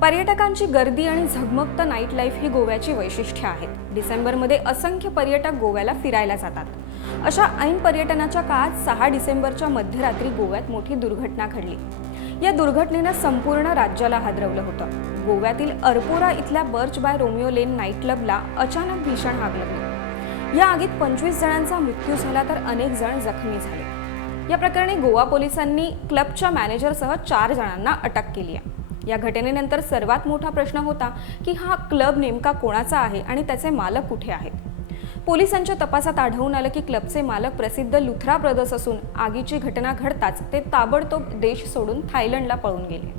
पर्यटकांची गर्दी आणि झगमगत नाईट लाईफ ही गोव्याची वैशिष्ट्ये आहेत। डिसेंबरमध्ये असंख्य पर्यटक गोव्याला फिरायला जातात। अशा ऐन पर्यटनाच्या काळात 6 डिसेंबरच्या मध्यरात्री गोव्यात मोठी दुर्घटना घडली। या दुर्घटनेने संपूर्ण राज्याला हादरवलं होतं। गोव्यातील अरपोरा इथल्या Birch by Romeo Lane night क्लबला अचानक भीषण आग लागली। या आगीत 25 जणांचा मृत्यू झाला तर अनेक जण जखमी झाले। या प्रकरणी गोवा पोलिसांनी क्लबच्या मॅनेजरसह 4 जणांना अटक केली आहे। या घटनेनंतर सर्वात मोठा प्रश्न होता की हा क्लब नेमका कोणाचा आहे आणि त्याचे मालक कुठे आहेत। पोलिसांच्या तपासात आढळून आलं की क्लबचे मालक प्रसिद्ध लुथरा ब्रदर्स असून आगीची घटना घडताच ते ताबडतोब देश सोडून थायलंडला पळून गेले।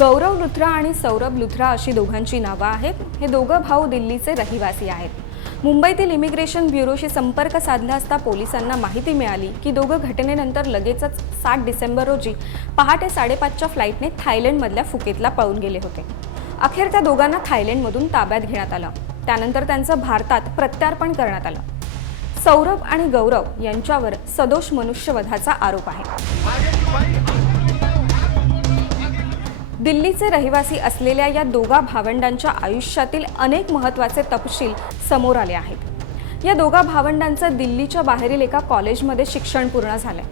गौरव लुथरा आणि सौरभ लुथरा अशी दोघांची नावं आहेत। हे दोघं भाऊ दिल्लीचे रहिवासी आहेत। मुंबईतील इमिग्रेशन ब्युरोशी संपर्क साधला असता पोलिसांना माहिती मिळाली की दोघं घटनेनंतर लगेचच 7 डिसेंबर रोजी पहाटे 5:30च्या फ्लाईटने थायलंडमधल्या फुकेतला पळून गेले होते। अखेर त्या दोघांना थायलंडमधून ताब्यात घेण्यात आलं। त्यानंतर त्यांचं भारतात प्रत्यार्पण करण्यात आलं। सौरभ आणि गौरव यांच्यावर सदोष मनुष्यवधाचा आरोप आहे। दिल्लीचे रहिवासी असलेल्या या दोघा भावंडांच्या आयुष्यातील अनेक महत्त्वाचे तपशील समोर आले आहेत। या दोघा भावंडांचं दिल्लीच्या बाहेरील एका कॉलेजमध्ये शिक्षण पूर्ण झालंय।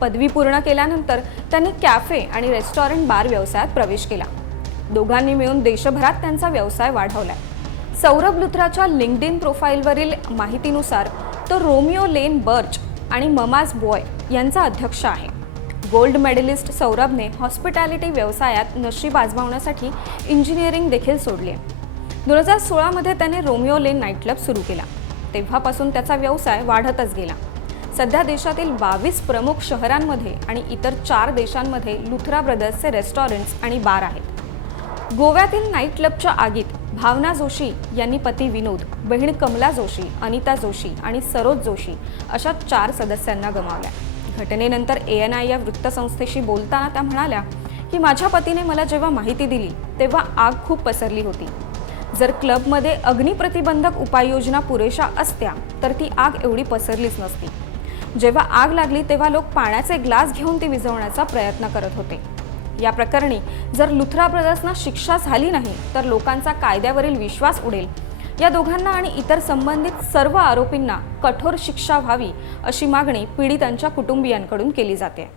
पदवी पूर्ण केल्यानंतर त्यांनी कॅफे आणि रेस्टॉरंट बार व्यवसायात प्रवेश केला। दोघांनी मिळून देशभरात त्यांचा व्यवसाय वाढवलाय। सौरभ लुथराच्या लिंक्डइन प्रोफाईलवरील माहितीनुसार तो रोमिओ लेन बर्च आणि ममाज बॉय यांचा अध्यक्ष आहे। गोल्ड मेडलिस्ट सौरभने हॉस्पिटॅलिटी व्यवसायात नशीब आजमावण्यासाठी इंजिनिअरिंग देखील सोडली आहे। 2016 मध्ये त्याने रोमिओ लेन नाईट क्लब सुरू केला। तेव्हापासून त्याचा व्यवसाय वाढतच गेला। सध्या देशातील 22 प्रमुख शहरांमध्ये आणि इतर 4 देशांमध्ये लुथरा ब्रदर्सचे रेस्टॉरंट्स आणि बार आहेत। गोव्यातील नाईट क्लबच्या आगीत भावना जोशी यांनी पती विनोद, बहीण कमला जोशी, अनिता जोशी आणि सरोज जोशी अशा 4 सदस्यांना गमावल्या। घटनेनंतर ANI या वृत्तसंस्थेशी बोलताना त्या म्हणाल्या की माझ्या पतीने मला जेव्हा माहिती दिली तेव्हा आग खूप पसरली होती। जर क्लबमध्ये अग्निप्रतिबंधक उपाययोजना पुरेशा असत्या तर ती आग एवढी पसरलीच नसती। जेव्हा आग लागली तेव्हा लोक पाण्याचे ग्लास घेऊन ती विझवण्याचा प्रयत्न करत होते। या प्रकरणी जर लुथरा ब्रदर्सना शिक्षा झाली नाही तर लोकांचा कायद्यावरील विश्वास उडेल। या दोघांना आणि इतर संबंधित सर्व आरोपींना कठोर शिक्षा व्हावी अशी मागणी पीडितांच्या कुटुंबियांकडून केली जाते।